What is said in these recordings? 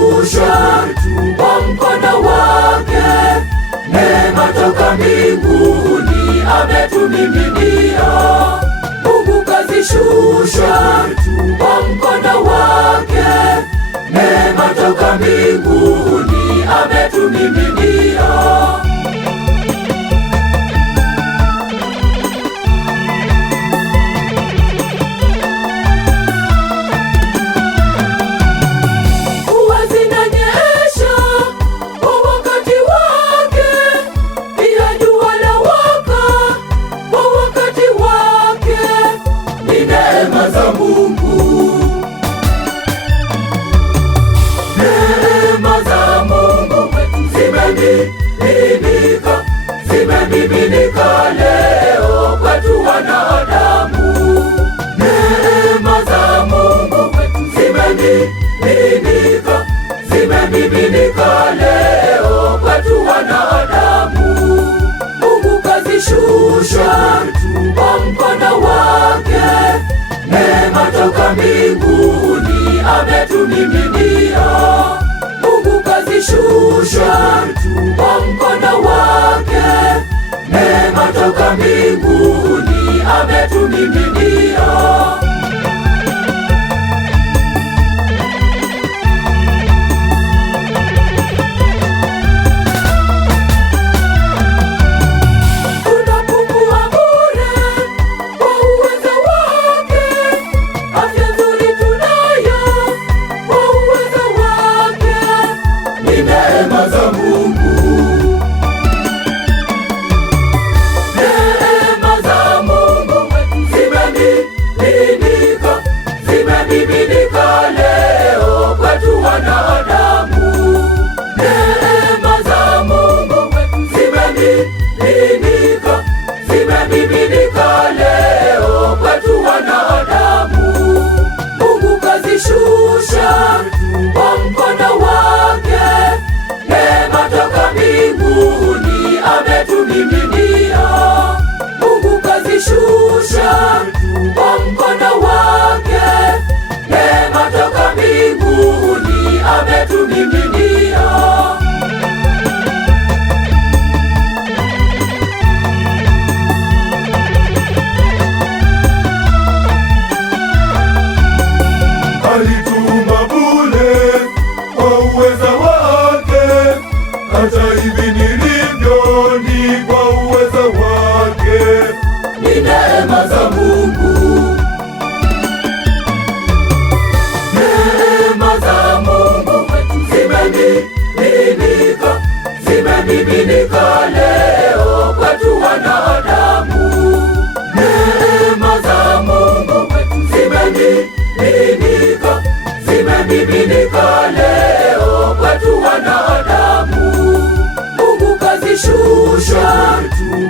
kazishusha kwa mkono wake, neema toka mbinguni ametumiminia. Mungu kazishusha kwa mkono wake, neema toka mbinguni ametumiminia. Neema za Mungu, neema za Mungu zimemiminika leo kwetu wanadamu. Neema za Mungu zimemiminika leo kwetu wanadamu. Mungu kazishusha kwa mkono wake, neema toka mbinguni ametumiminia. Mungu kazishusha kwa mkono wake, neema toka mbinguni ametumiminia. Neema za Mungu, neema za Mungu zimemiminika leo kwetu wanadamu. Neema za Mungu zimemiminika leo kwetu wanadamu. Mungu kazishusha kwa mkono wake, neema toka mbinguni ametumiminia. Mungu kazishusha kwa mkono wake, neema toka mbinguni ametumiminia. Alituma bure kwa uweza wake, hata hivi nilivyo ni kwa uweza wake. Ni neema za Mungu, neema za Mungu zimemiminika leo kwetu wanadamu. Neema za Mungu zimemiminika leo kwetu wanadamu. Mungu kazishusha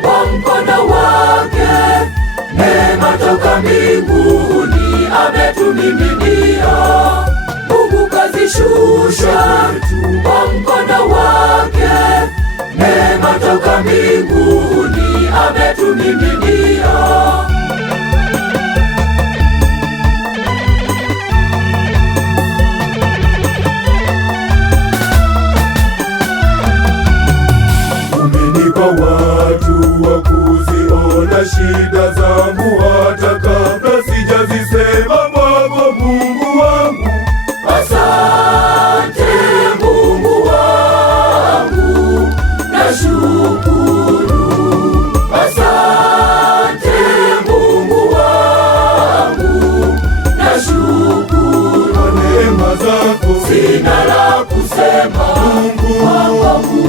kwa mkono wake, neema toka mbinguni ametumiminia. Mungu kazishusha kwa mkono wake, neema toka mbinguni ametumiminia. Umenipa watu wa kuziona shida zangu hata kabla sijazisema kwako Mungu wangu. Asante Mungu wangu, nashukuru. Asante Mungu wangu, nashukuru. Kwa neema zako sina la kusema. Mungu wangu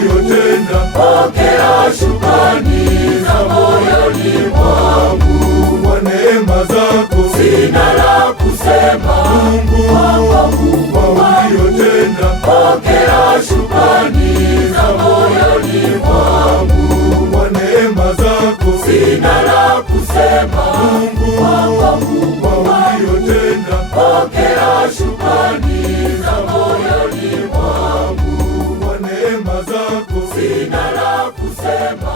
uliyotenda, pokea shukrani za moyoni mwangu. Kwa neema zako sina la kusema. Mungu wangu uliyotenda, pokea shukrani za moyoni mwangu. Kwa neema zako sina la kusema. Mungu wangu uliyotenda, pokea shukrani za moyoni mwangu. Kwa neema zako sina la kusema.